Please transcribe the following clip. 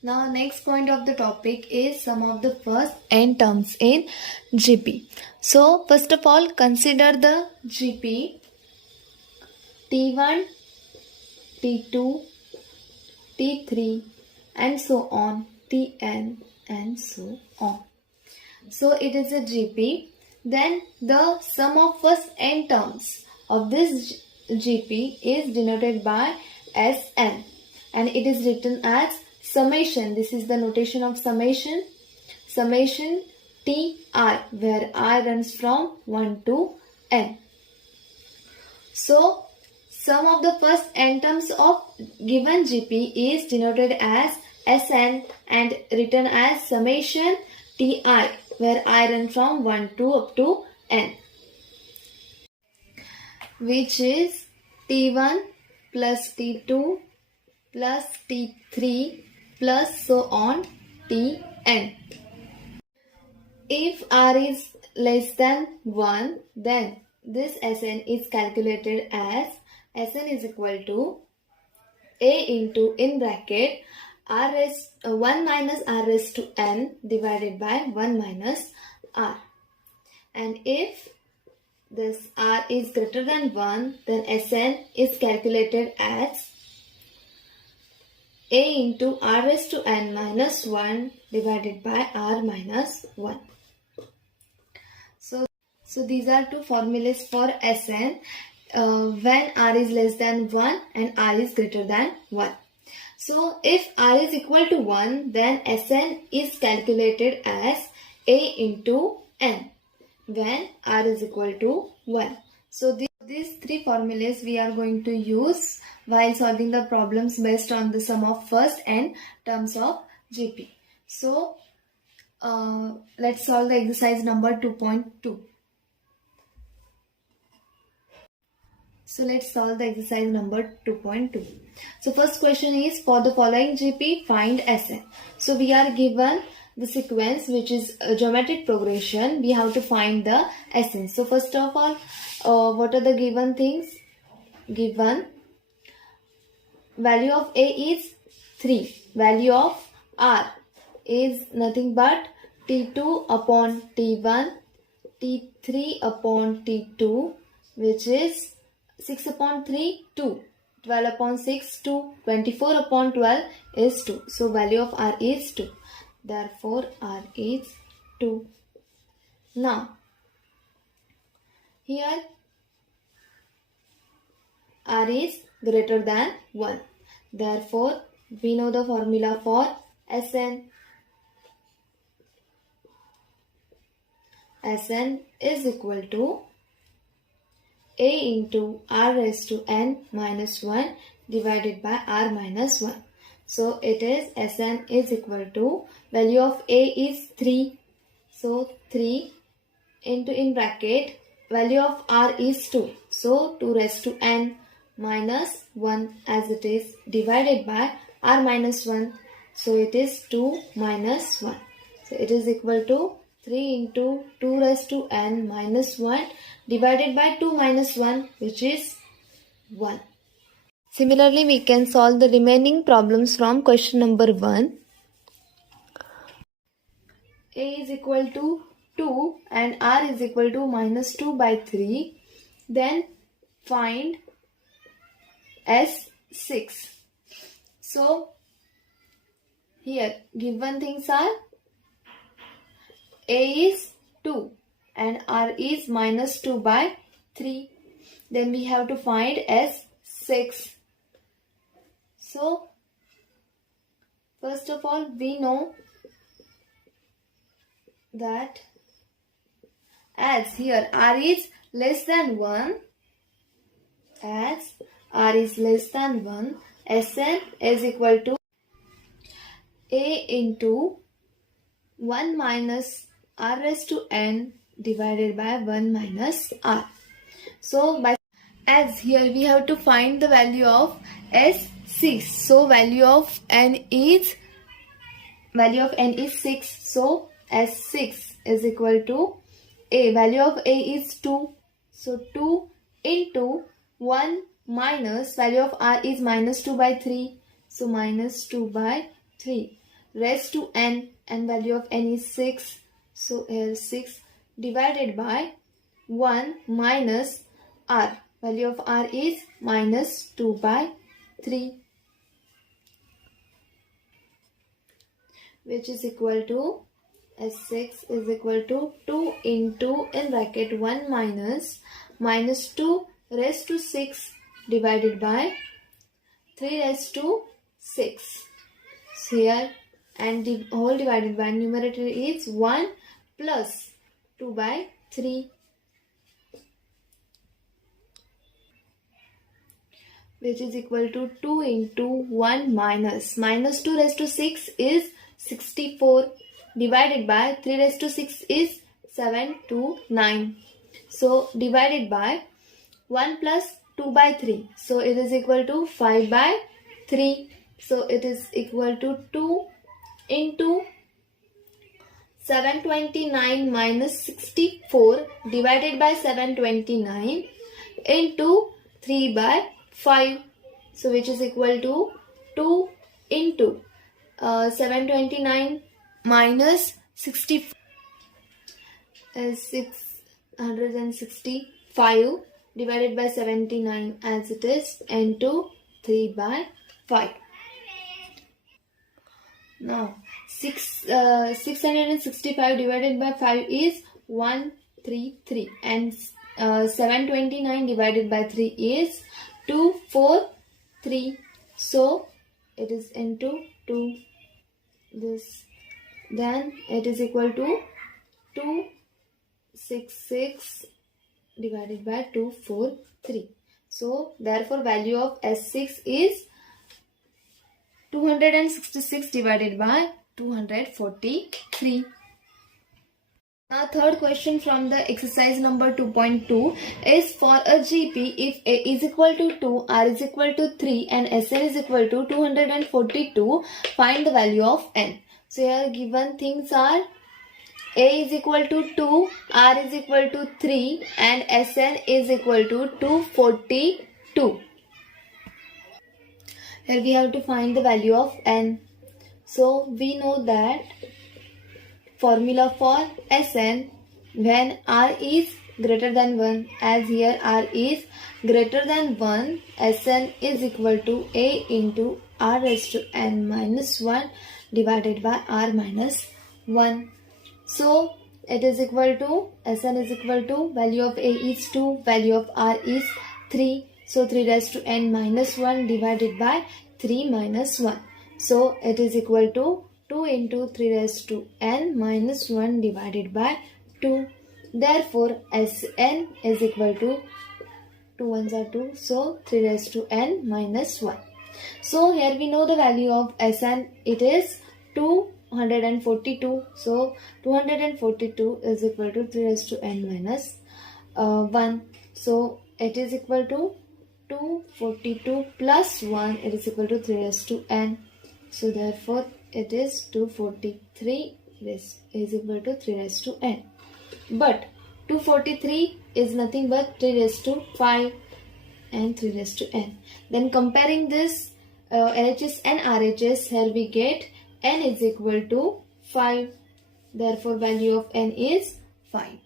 Now next point of the topic is some of the first n terms in GP. So first of all consider the GP T1, T2, T3 and so on, Tn and so on. So it is a GP. Then the sum of first n terms of this GP is denoted by Sn and it is written as summation. This is the notation of summation. Summation Ti, where I runs from 1 to n. So sum of the first n terms of given GP is denoted as Sn and written as summation Ti, where I run from 1 to up to n, which is T1 plus T2 plus T3 plus so on Tn. If r is less than 1, then this Sn is calculated as Sn is equal to a into in bracket 1 minus r raised to n divided by 1 minus r. And if this r is greater than 1, then Sn is calculated as a into r raised to n minus 1 divided by r minus 1. So these are two formulas for Sn when r is less than 1 and r is greater than 1. So if r is equal to 1, then Sn is calculated as a into n when r is equal to 1. So these three formulas we are going to use while solving the problems based on the sum of first n terms of GP. So let's solve the exercise number 2.2. So let's solve the exercise number 2.2. So first question is, for the following GP find Sn. So we are given the sequence which is a geometric progression. We have to find the Sn. So first of all, what are the given things? Given value of A is 3. Value of R is nothing but T2 upon T1, T3 upon T2, which is 6 upon 3, 2. 12 upon 6, 2. 24 upon 12 is 2. So value of R is 2. Therefore, R is 2. Now, here R is greater than 1. Therefore, we know the formula for Sn. Sn is equal to a into r raised to n minus 1 divided by r minus 1. So it is Sn is equal to, value of A is 3. So 3 into in bracket, value of r is 2. So 2 raised to n minus 1 as it is divided by r minus 1. So it is 2 minus 1. So it is equal to 3 into 2 raised to n minus 1 divided by 2 minus 1, which is 1. Similarly, we can solve the remaining problems from question number 1. A is equal to 2 and r is equal to minus 2 by 3. Then find S6. So here given things are, A is 2 and r is minus 2 by 3. Then we have to find S6. So first of all, we know that as here r is less than 1, as r is less than 1, Sn is equal to a into 1 minus r raised to n divided by 1 minus r. So as here we have to find the value of S6. So value of n is 6. So S6 is equal to a, value of a is 2. So 2 into 1 minus, value of r is minus 2 by 3. So minus 2 by 3. raised to n, and value of n is 6. So here 6 divided by 1 minus r. Value of r is minus 2 by 3, which is equal to S6 is equal to 2 into in bracket 1 minus 2 raised to 6 divided by 3 raised to 6. So here, and the whole divided by numerator is 1 plus 2 by 3, which is equal to 2 into 1 minus 2 raised to 6 is 64 divided by 3 raised to 6 is 7 to 9. So divided by 1 plus 2 by 3. So it is equal to 5 by 3. So it is equal to 2 into 729 minus 64 divided by 729 into 3 by 5. So which is equal to 2 into 729 minus 64 is 665 divided by 79 as it is into 3 by 5. Now 665 divided by 5 is 133 and 729 divided by 3 is 243. So it is into 2 this, then it is equal to 266 divided by 243. So therefore value of S6 is 266 divided by 243. Now third question from the exercise number 2.2 is for a GP if A is equal to 2, R is equal to 3 and Sn is equal to 242, find the value of n. So here given things are A is equal to 2, R is equal to 3 and Sn is equal to 242. Here we have to find the value of n. So we know that formula for Sn when r is greater than 1, as here r is greater than 1, Sn is equal to A into r raised to n minus 1 divided by r minus 1. So it is equal to Sn is equal to value of A is 2, value of r is 3. So 3 raised to n minus 1 divided by 3 minus 1. So it is equal to 2 into 3 raised to n minus 1 divided by 2. Therefore Sn is equal to 2 ones are 2. So 3 raised to n minus 1. So here we know the value of Sn. It is 242. So 242 is equal to 3 raised to n minus 1. So it is equal to 242 plus 1. It is equal to 3 raised to n. So therefore it is 243 is equal to 3 raised to n. But 243 is nothing but 3 raised to 5 and 3 raised to n. Then comparing this LHS and RHS, here we get n is equal to 5. Therefore value of n is 5.